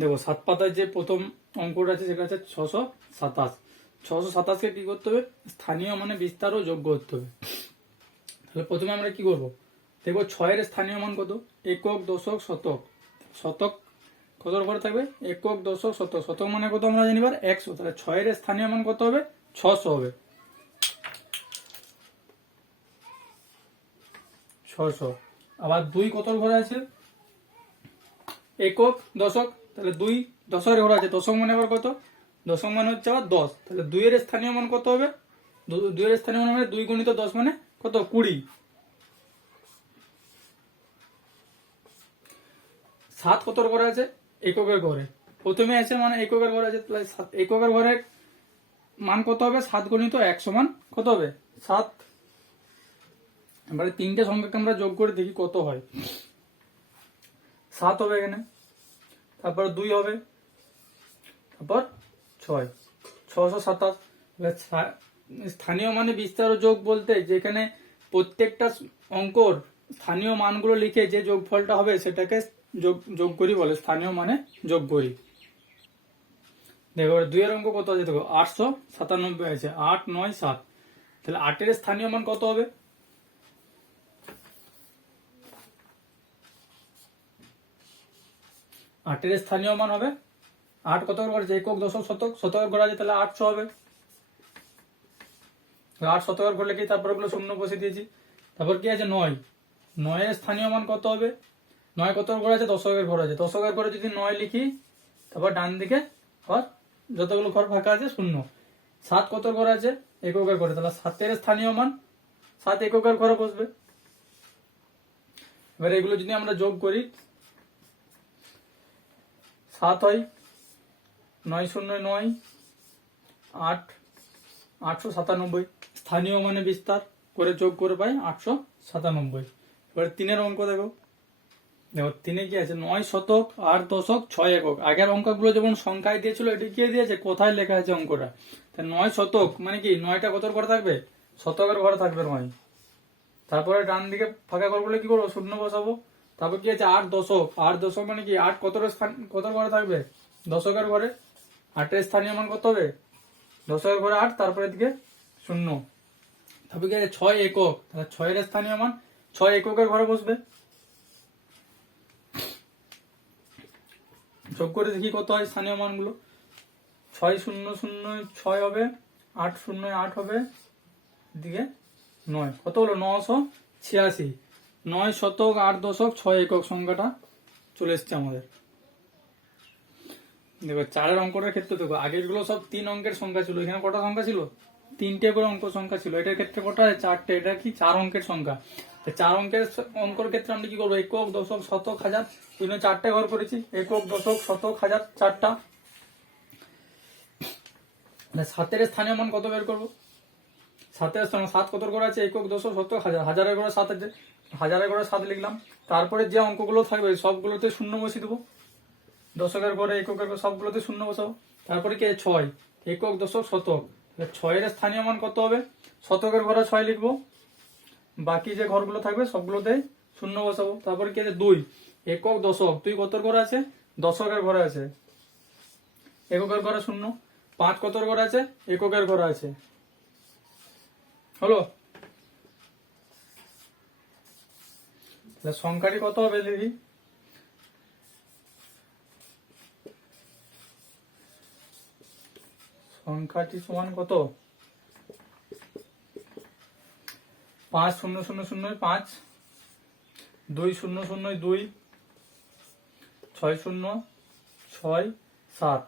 দেখো 7 পাতায় যে প্রথম অঙ্কটা আছে সেটা হচ্ছে 627। 627কে কি করতে হবে, স্থানীয় মানে বিস্তার ও যোগ করতে হবে। তাহলে প্রথমে আমরা কি করব, দেখবো 6 স্থানীয় মান কত, একক দশক শতক। শতক কত করে থাকবে, একক দশক শতক। শতক মানে কত আমরা জানি 100। তাহলে 6 স্থানীয় মান কত হবে, 600 হবে। 600। আবার 2 কত ঘরে আছে, একক দশক। তাহলে 2 দশকের ঘরে আছে, দশক মানে আবার কত, দশক মানে হচ্ছে আবার 10। তাহলে 2 স্থানীয় মান কত হবে, 2 স্থানীয় মান মানে 2 গুণিত 10 মানে কত, 20। 7 কত ঘরে আছে, এককের ঘরে। প্রথমে আছে মানে এককের ঘরে আছে, তাহলে এককের ঘরে মান কত হবে, 7 গুণিত 1 সমান কত হবে, 7। এবারে 3টে সংখ্যাকে আমরা যোগ করে দেখি কত হয়। 7 হবে এখানে, তারপর 2 হবে, তারপর 6, 627। স্থানীয় মানে বিস্তার ও যোগ বলতে যেখানে প্রত্যেকটা অঙ্কর স্থানীয় মানগুলো লিখে যে যোগফলটা হবে সেটাকে যোগ করি বলে, স্থানীয় মানে যোগ করি। দেখো 2 অঙ্ক কত আছে, দেখো 897 আছে, 8, 9, 7। তাহলে 8 স্থানীয় মান কত হবে, 8 স্থানীয় মান হবে 8 কত করে আছে, একক দশক শতক। শতকের ঘরে আছে, তাহলে 800 হবে। 8 শতকের ঘরে লিখে তারপর ওগুলো শূন্য বসে দিয়েছি। তারপর কি আছে 9, 9 স্থানীয় মান কত হবে, 9 কত ঘরে আছে, দশকের ঘরে আছে। দশকের ঘরে যদি 9 লিখি, তারপর ডান দিকে ঘর যতগুলো ঘর ফাঁকা আছে শূন্য। 7 কত ঘরে আছে, এককের ঘরে। তাহলে 7 স্থানীয় মান 7 এককের ঘরে বসবে। এবার এগুলো যদি আমরা যোগ করি, 7 হয় 9 শূন্য 9, 8, 897। স্থানীয় মানে বিস্তার করে যোগ করে পাই 897। এবার 3 অঙ্ক দেখো, দেখো 3 কি আছে, 9 শতক, 8 দশক, 6 একক। আগের অঙ্কগুলো যেমন সংখ্যায় দিয়েছিল, এটি কি দিয়েছে, কোথায় লেখা আছে অঙ্কটা। 9 শতক মানে কি, 9টা কত ঘরে থাকবে, শতকের ঘরে থাকবে 9। তারপরে ডান দিকে ফাঁকা ঘরগুলো কি করবো, শূন্য বসাবো। তারপর কি আছে 8 দশক। 8 দশক মানে কি, 8 কত ঘরে থাকবে, দশকের ঘরে। 8 স্থানীয় মান কত হবে, দশকের ঘরে 8, তারপরে দিকে শূন্য। তারপর কি আছে 6 একক। তাহলে 6 স্থানীয় মান 6 এককের ঘরে বসবে। যোগ করে দেখি কত হয় স্থানীয় মানগুলো। 6 শূন্য 0 6 হবে, 8 শূন্য 8 হবে, দিকে 9 কত হলো, 986। 9 শতক, 8 দশক, 6 একক সংখ্যাটা চলে এসছে আমাদের। দেখো 4 অঙ্কের ক্ষেত্রে দেখো, আগের গুলো সব 3 অঙ্কের সংখ্যা ছিল, এখানে কটা সংখ্যা ছিল, 3টে করে অঙ্ক সংখ্যা ছিল। এটার ক্ষেত্রে কটা, 4টে। এটা কি 4 অঙ্কের সংখ্যা। 4 অঙ্কের অঙ্কর ক্ষেত্রে আমরা কি করবো, একক দশক শতক হাজার, 4টে ঘর করেছি, একক দশক শতক হাজার 4টা। 7 স্থানীয় মান কত বের করবো, 7 স্থানীয় 7 কত করে আছে, একক দশক শতক হাজার। হাজারের ঘরে 7 আছে, হাজারের ঘরে 7 লিখলাম। তারপরে যে অঙ্কগুলো থাকবে সবগুলোতে শূন্য বসিয়ে দেবো। দশকের ঘরে, এককের ঘরে সবগুলোতে শূন্য বসাবো। তারপরে কি 6 একক দশক শতক। 6 স্থানীয় মান কত হবে, শতকের ঘরে 6 লিখবো, বাকি যে ঘরগুলো থাকবে সবগুলোতে শূন্য বসাবো। তারপরে কি আছে 2 একক দশক। 2 কত ঘরে আছে, দশকের ঘরে আছে, এককের ঘরে শূন্য। 5 কত ঘরে আছে, এককের ঘরে আছে। হলো, সংখ্যাটি কত হবে দেখি। সংখ্যাটি সমান কত, 5 শূন্য 0 0 5, 2 0 0 2, 6 0 6 7,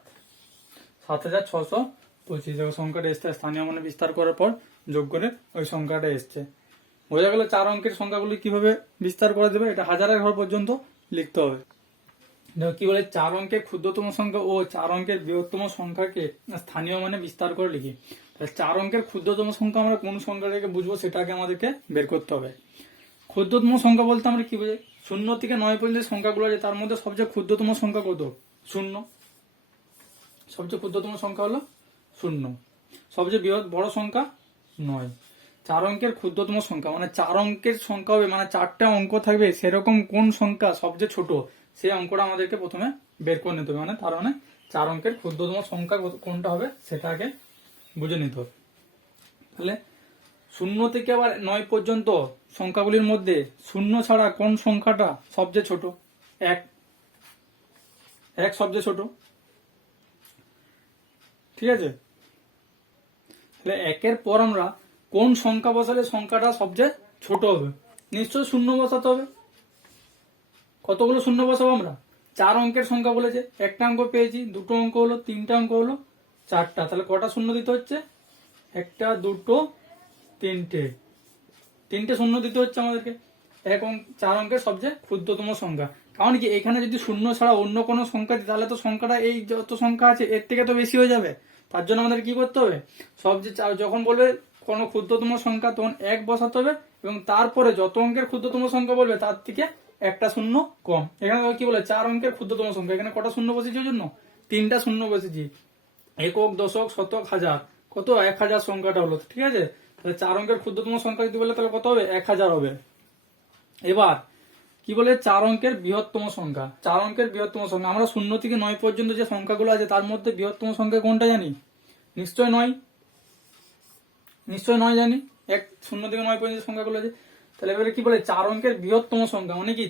7625। দেখো সংখ্যাটা এসছে, স্থানীয় মানে বিস্তার করার পর যোগ করে ওই সংখ্যাটা এসছে। বোঝা গেল 4 অঙ্কের সংখ্যাগুলি কিভাবে বিস্তার করে দেবে। এটা হাজারের ঘর পর্যন্ত লিখতে হবে। দেখো কি বলে, 4 অঙ্কের ক্ষুদ্রতম সংখ্যা ও 4 অঙ্কের বৃহত্তম সংখ্যাকে স্থানীয় মানে বিস্তার করে লিখি। 4 অঙ্কের ক্ষুদ্রতম সংখ্যা আমরা কোন সংখ্যাটাকে বুঝবো, সেটাকে আমাদেরকে বের করতে হবে। ক্ষুদ্রতম সংখ্যা বলতে আমরা কি বুঝি, 0 থেকে 9 পর্যন্ত সংখ্যাগুলো আছে, তার মধ্যে সবচেয়ে ক্ষুদ্রতম সংখ্যা কত, 0। সবচেয়ে ক্ষুদ্রতম সংখ্যা হলো 0। সবচেয়ে বড় সংখ্যা 9। 4 অঙ্কের ক্ষুদ্রতম সংখ্যা মানে 4 অঙ্কের সংখ্যা হবে, মানে 4টা অঙ্ক থাকবে, সেরকম কোন সংখ্যা সবচেয়ে ছোট, সেই অঙ্কটা আমাদেরকে প্রথমে বের করে নিতে হবে, মানে তার মানে 4 অঙ্কের ক্ষুদ্রতম সংখ্যা কোনটা হবে সেটা আগে বুঝে নিতে হবে। তাহলে 0 থেকে আবার 9 পর্যন্ত সংখ্যাগুলির মধ্যে 0 ছাড়া কোন সংখ্যাটা সবচেয়ে ছোট? 1 সবচেয়ে ছোট, ঠিক আছে। তাহলে 1-এর পর আমরা কোন সংখ্যা বসালে সংখ্যাটা সবচেয়ে ছোট হবে? নিশ্চয়ই 0 বসাতে হবে। কতগুলো 0 বসাবো আমরা? 4 অঙ্কের সংখ্যা বলেছে, একটা অঙ্ক পেয়েছি, দুটো অঙ্ক হলো, তিনটা অঙ্ক হলো, 4টা। তাহলে কটা 0 দিতে হচ্ছে? 1, 2, 3টে 0 দিতে হচ্ছে আমাদেরকে। 4 অঙ্কের সবচেয়ে ক্ষুদ্রতম সংখ্যা। কারণ কি, এখানে যদি 0 ছাড়া অন্য কোনো সংখ্যা দিই তাহলে তো সংখ্যাটা এই যত সংখ্যা আছে এর থেকে তো বেশি হয়ে যাবে। তার জন্য আমাদের কি করতে হবে? যখন বলবে কোনো ক্ষুদ্রতম সংখ্যা তখন 1 বসাতে হবে, এবং তারপরে যত অঙ্কের ক্ষুদ্রতম সংখ্যা বলবে তার থেকে একটা 0 কম। এখানে কি বলে 4 অঙ্কের ক্ষুদ্রতম সংখ্যা, এখানে কটা 0 বসেছি ওই জন্য? 3টা 0 বসেছি। একক, দশক, শতক, হাজার, কত? 1000 সংখ্যাটা হলো, ঠিক আছে। তাহলে 4 অঙ্কের ক্ষুদ্রতম সংখ্যা যদি বলে তাহলে কত হবে? 1000 হবে। এবার কি বলে 4 অঙ্কের বৃহত্তম সংখ্যা। 4 অঙ্কের বৃহত্তম সংখ্যা আমরা 0 থেকে 9 পর্যন্ত যে সংখ্যাগুলো আছে তার মধ্যে বৃহত্তম সংখ্যা কোনটা জানি? নিশ্চয় 9 জানি। 0 থেকে 9 পর্যন্ত সংখ্যাগুলো আছে। তাহলে এবারে কি বলে 4 অঙ্কের বৃহত্তম সংখ্যা, মানে কি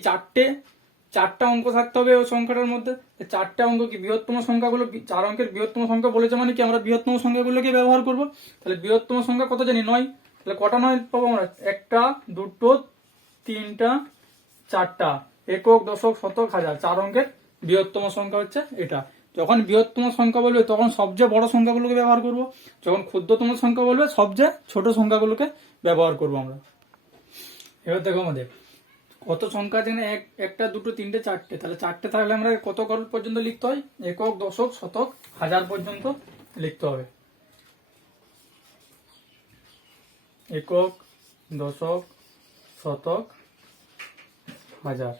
চারটা অঙ্ক থাকতে হবে ওই সংখ্যাটার মধ্যে। 4টা অঙ্ক কি বৃহত্তম সংখ্যাগুলো? 4 অঙ্কের বৃহত্তম সংখ্যা বলেছে মানে কি আমরা বৃহত্তম সংখ্যাগুলোকে ব্যবহার করব। তাহলে বৃহত্তম সংখ্যা কত জানি? 9। তাহলে কটা 9 পাবো আমরা? 1, 2, 3, 4টা। একক, দশক, শতক, হাজার। 4 অঙ্কের বৃহত্তম সংখ্যা হচ্ছে এটা। যখন বৃহত্তম সংখ্যা বলবে তখন সবচেয়ে বড় সংখ্যাগুলোকে ব্যবহার করব, যখন ক্ষুদ্রতম সংখ্যা বলবে সবচেয়ে ছোট সংখ্যাগুলোকে ব্যবহার করব আমরা। এবার দেখো আমাদের কত সংখ্যা আছে? 1, 2, 3, 4টে। তাহলে 4টে থাকলে আমরা কত পর্যন্ত লিখতে হয়? একক, দশক, শতক, হাজার পর্যন্ত লিখতে হবে। একক, দশক, শতক, হাজার,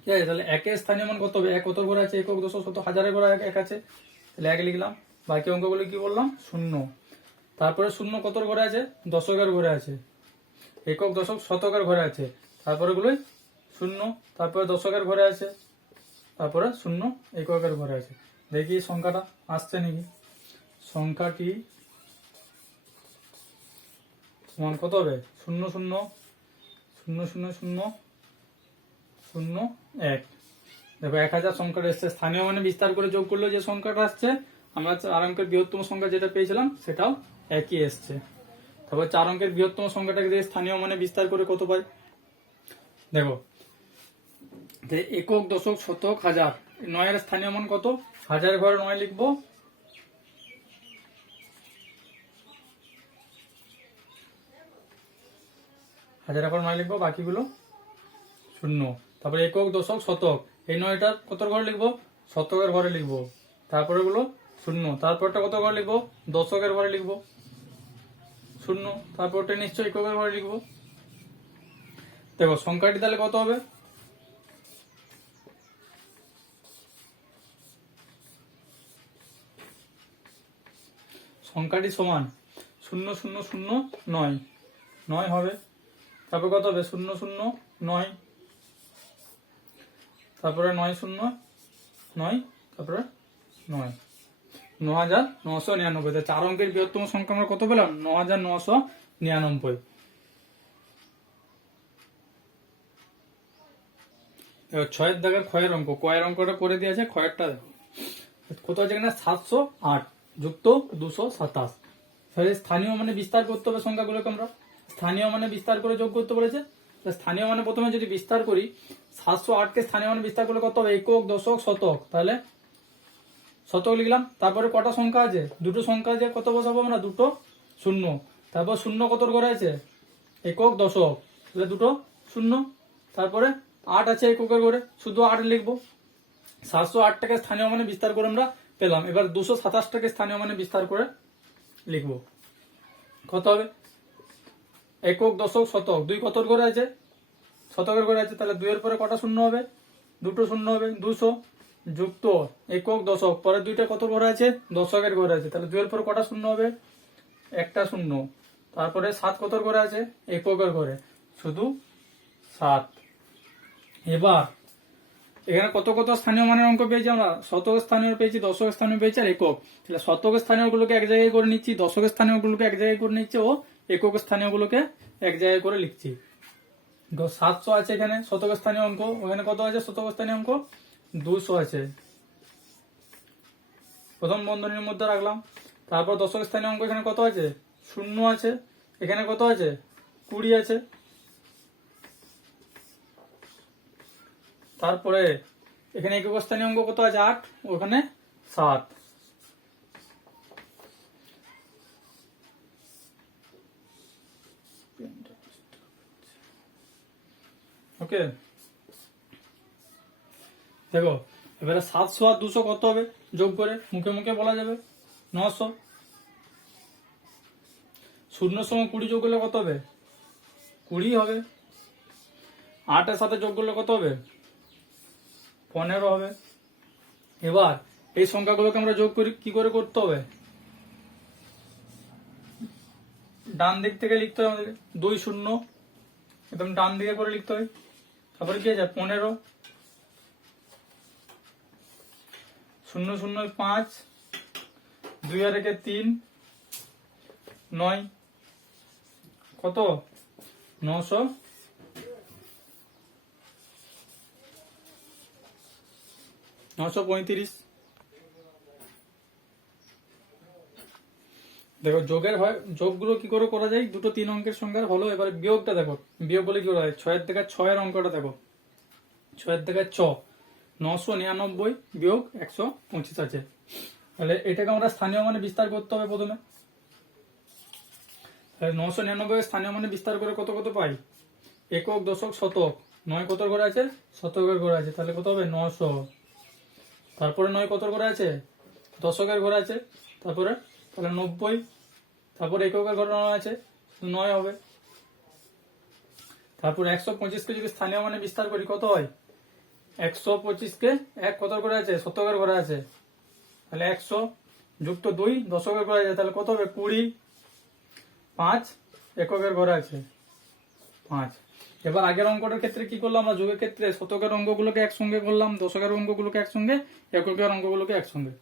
ঠিক আছে। তাহলে 1-এর স্থানীয় মান কত হবে? 1 কত ঘরে আছে? একক, দশক, শতক, হাজারের ঘরে 1 আছে, তাহলে 1 লিখলাম। বাকি অঙ্কগুলো কি বললাম? 0। তারপরে 0 কত ঘরে আছে? দশকের ঘরে আছে। একক, দশক, শতকের ঘরে আছে, তারপরে গুলোই 0। তারপরে দশকের ঘরে আছে, তারপরে 0 এককের ঘরে আছে। দেখি সংখ্যাটা আসছে নাকি। সংখ্যাটি সমান কত হবে? 0, 0, 0, 0, 0, 0, 1। দেখো 1000 সংখ্যাটা এসছে। স্থানীয় মানে বিস্তার করে যোগ করলে যে সংখ্যাটা আসছে, আমরা 4 অঙ্কের বৃহত্তম সংখ্যা যেটা পেয়েছিলাম সেটাও একই এসছে। তারপর 4 অঙ্কের বৃহত্তম সংখ্যাটাকে দিয়ে স্থানীয় মানে বিস্তার করে কত পাই? দেখো একক, দশক, শতক, হাজার। 9-এর স্থানীয় মান কত? হাজারের ঘরে 9 লিখবো, হাজারের ঘরে 9 লিখবো, বাকিগুলো 0। তারপরে একক, দশক, শতক, এই 9টা কত ঘরে লিখবো? শতকের ঘরে লিখবো, তারপরে গুলো 0। তারপরটা কত ঘরে লিখবো? দশকের ঘরে লিখবো, 0। তারপরটা নিশ্চয়ই এককের ঘরে লিখবো। দেখো সংখ্যাটি তাহলে কত হবে? সংখ্যাটি সমান 0, 0, 0, 9 হবে। তারপর কত হবে? 0, 0, 9, তারপরে 9, 0, 9, তারপরে 9, 9999। 4 অঙ্কের বৃহত্তম সংখ্যা আমরা কত পেলাম? 9999। 6-এর দাগের ক্ষয়ের অঙ্ক, কয়ের অঙ্কটা করে দিয়েছে, ক্ষয়েরটা দেখো কত আছে এখানে? 708 যুক্ত 227। স্থানীয় মানে বিস্তার করতে হবে সংখ্যাগুলোকে। আমরা স্থানীয় মানে বিস্তার করে যোগ করতে বলেছে। স্থানীয় মানে প্রথমে যদি বিস্তার করি, 708কে স্থানীয় মানে বিস্তার করলে কত হবে? একক, দশক, শতক। তাহলে শতক লিখলাম। তারপরে কটা সংখ্যা আছে? দুটো সংখ্যা আছে, কত বসাবো আমরা? দুটো 0। তারপর 0 কত ঘরে আছে? একক, দশক, তাহলে দুটো 0। তারপরে 8 আছে এককের ঘরে, শুধু 8 লিখবো। 708টাকে স্থানীয় মানে বিস্তার করে আমরা পেলাম। এবার 227টাকে স্থানীয় মানে বিস্তার করে লিখবো, কত হবে? একক, দশক, শতক, 2 কত ঘরে আছে? শতকের ঘরে আছে, তাহলে 2 এর পরে কটা 0 হবে? দুটো 0 হবে। 200 যুক্ত একক, দশক, পরে 2টা কত ঘরে আছে? দশকের ঘরে আছে, তাহলে 2 এর পরে কটা 0 হবে? একটা 0। তারপরে 7 কত ঘরে আছে? এককের ঘরে, শুধু 7। এবার এখানে কত কত স্থানীয় মানের অঙ্ক পেয়েছি আমরা, শতক স্থানীয় পেয়েছি, দশক স্থানীয় পেয়েছি আর একক। তাহলে শতক স্থানীয় গুলোকে এক জায়গায় করে নিচ্ছি, দশক স্থানীয় গুলোকে এক জায়গায় করে নিচ্ছি ও একক স্থানীয় গুলোকে এক জায়গায় করে লিখছি। 700 আছে এখানে শতক স্থানীয় অঙ্ক, ওখানে কত আছে শতক স্থানীয় অঙ্ক 200 আছে, প্রথম বন্ধনীর মধ্যে রাখলাম। তারপর দশক স্থানীয় অঙ্ক এখানে কত আছে 0 আছে, এখানে কত আছে 20 আছে। তারপরে এখানে একক স্থানীয় অঙ্ক কত আছে 8, ওখানে 7। ওকে, দেখো এবারে 700 আর 200 কত হবে যোগ করে মুখে মুখে বলা যাবে 900। 0 সঙ্গে 20 যোগ করলে কত হবে 20 হবে। 8 এর সাথে যোগ করলে কত হবে 15 হবে। এবার এই সংখ্যাগুলোকে আমরা যোগ করি, কি করে করতে হবে, ডান দিক থেকে লিখতে হবে আমাদের 2 0 একদম ডান দিকে করে লিখতে হবে। তারপরে কি আছে 15, 0 0 5, 2 আর 1 3, 9 কত 900, 935। দেখো যোগের হয়, যোগগুলো কি করে করা যায়, দুটো 3 অঙ্কের সংখ্যার হলো। এবারে বিয়োগটা দেখো, বিয়োগ বলে কি করা হয়, 6 এর থেকে 6 এর অঙ্কটা দেখো, 6 এর থেকে 6 999 বিয়োগ 125 আছে। তাহলে এটাকে আমরা স্থানীয় মানে বিস্তার করতে হবে প্রথমে। তাহলে 999 স্থানীয় মানে বিস্তার করে কত কত পাই, একক দশক শতক, 9 কত করে আছে শতকের ঘরে আছে, তাহলে কত হবে 900। তারপরে 9 কত করে আছে দশকের ঘরে আছে, তারপরে তাহলে 90, তারপরে এককের ঘরে 9 আছে 9 হবে। তারপর 125 কে যদি স্থানীয় মানে বিস্তার করি কত হয়, 125 কে 1 কত করে আছে শতকের ঘরে আছে, তাহলে 100 যুক্ত 2 দশকের ঘরে আছে, তাহলে কত হবে 20, 5 এককের ঘরে আছে 5। এবার আগের অঙ্কটার ক্ষেত্রে কি করলাম আমরা, যোগের ক্ষেত্রে শতকের অঙ্কগুলোকে একসঙ্গে করলাম, দশকের অঙ্কগুলোকে একসঙ্গে, এককের অঙ্কগুলোকে একসঙ্গে।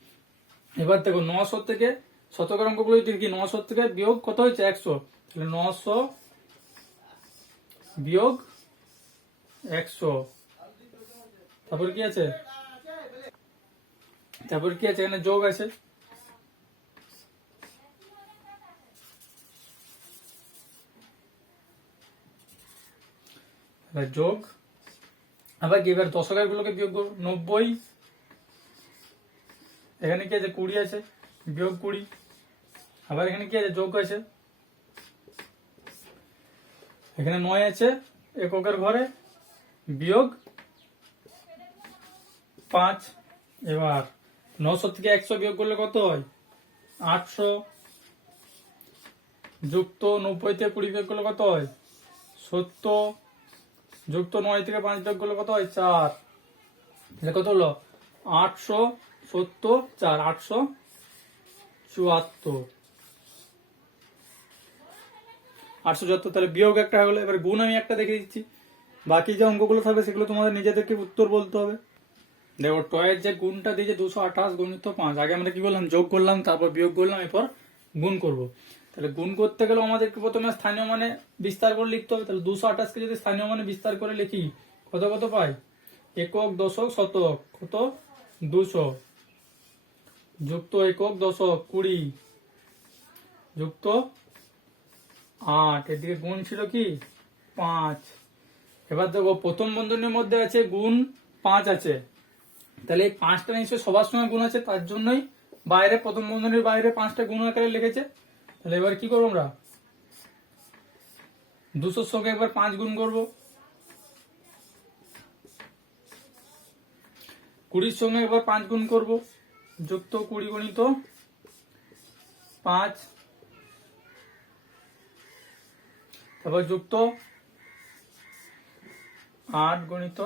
এবার দেখো 900 থেকে শতকের অঙ্কগুলো কি 900 থেকে বিয়োগ কত হয়েছে 100, তাহলে 900 বিয়োগ 100। তারপর কি আছে, তারপর কি আছে এখানে যোগ আছে, যোগ। আবার কি এবার দশকের গুলোকে বিয়োগ করো 90, এখানে কি আছে 20 আছে বিয়োগ 20, আবার এখানে কি আছে যোগ আছে, এখানে 9 আছে এককের ঘরে বিয়োগ 5। এবার 900 থেকে 100 বিয়োগ করলে কত হয় 800, যুক্ত 90 থেকে 20 বিয়োগ করলে কত হয় 70, যুক্ত 9 থেকে 5 বিয়োগ করলে কত হয় 4, তাহলে কত হলো 870, 4 874, 874। তাহলে বিয়োগ একটা হয়ে গেলো। এবার গুণ আমি একটা দেখে দিচ্ছি, বাকি যে অঙ্কগুলো থাকবে সেগুলো তোমাদের নিজেদেরকে উত্তর বলতে হবে। দেখো টয়ের যে গুণটা দিয়েছে 228 গুণিত 5, আগে আমরা কি করলাম যোগ করলাম, তারপর বিয়োগ করলাম, এরপর গুণ করব। তাহলে গুণ করতে গেলে আমাদেরকে প্রথমে স্থানীয় মানে বিস্তার করে লিখতে হবে। তাহলে 228 কে যদি স্থানীয় মানে বিস্তার করে লিখি কত কত পাই, একক দশক শতক কত 200, যুক্ত একক দশক 20, যুক্ত 8, এদিকে গুণ ছিল কি 5। এবার দেখো প্রথম বন্ধনীর মধ্যে আছে গুণ 5 আছে, তাহলে এই 5টা নিশ্চয়ই সবার সঙ্গে গুণ আছে, তার জন্যই বাইরে প্রথম বন্ধনীর বাইরে 5টা গুণ আকারে লিখেছে। তাহলে এবার কি করবো আমরা 200 সঙ্গে একবার 5 গুণ করবো, 20 সঙ্গে একবার 5 গুণ করবো, যুক্ত 20 গণিত 5, তারপর যুক্ত 8 গণিত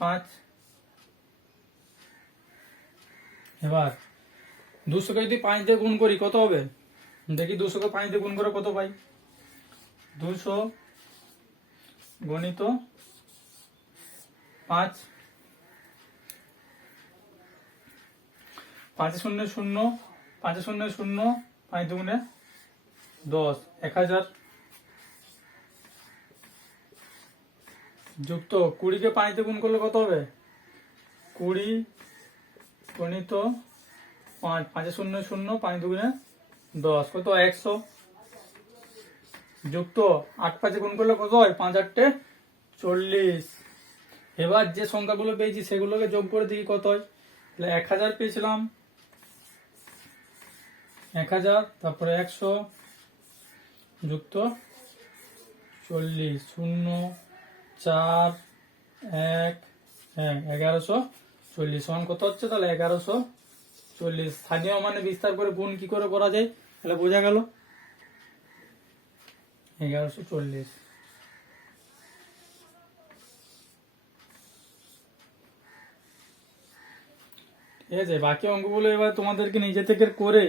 5। এবার 200 কে যদি 5 দিয়ে গুণ করি কত হবে, দেখি 200 কে 5 দিয়ে গুণ করে কত পাই, 200 গণিত 5 5 শূন্য শূন্য 5 শূন্য শূন্য 5 দুগুণে 10 1000 যুক্ত 20 কে 5 দিয়ে গুণ করলে কত হবে 20 গণিত 5 5 শূন্য শূন্য 5 দুগুণে 10 কত 100 যুক্ত 8 5 গুণ করলে কত হয় 5 8 40। এবার যে সংখ্যাগুলো পেয়েছি সেগুলোকে যোগ করে দেখি কত হয়। তাহলে 1000 পেয়েছিলাম 1000 তারপরে 100 যুক্ত 40 0 4 1 1140 সমান কত হচ্ছে তাহলে 1140। স্থানীয় মানে বিস্তার করে গুণ কি করে করা যায় তাহলে বোঝা গেল 1140। ঠিক আছে, বাকি অঙ্কগুলো এবার তোমাদেরকে নিজে থেকে করে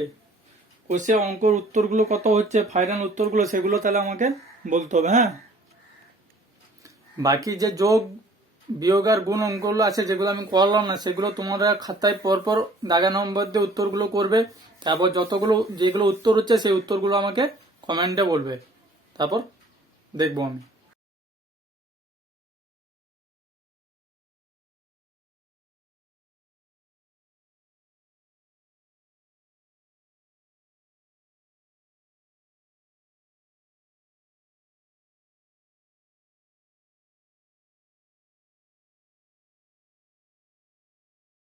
কষে অঙ্কর উত্তরগুলো কত হচ্ছে ফাইনাল উত্তরগুলো সেগুলো তাহলে আমাকে বলতে হবে। হ্যাঁ, বাকি যে যোগ বিয়োগ আর গুণ অঙ্কগুলো আছে যেগুলো আমি করলাম না সেগুলো তোমরা খাতায় পরপর দাগা নম্বর দিয়ে উত্তরগুলো করবে। তারপর যতগুলো যেগুলো উত্তর হচ্ছে সেই উত্তরগুলো আমাকে কমেন্টে বলবে, তারপর দেখবো আমি।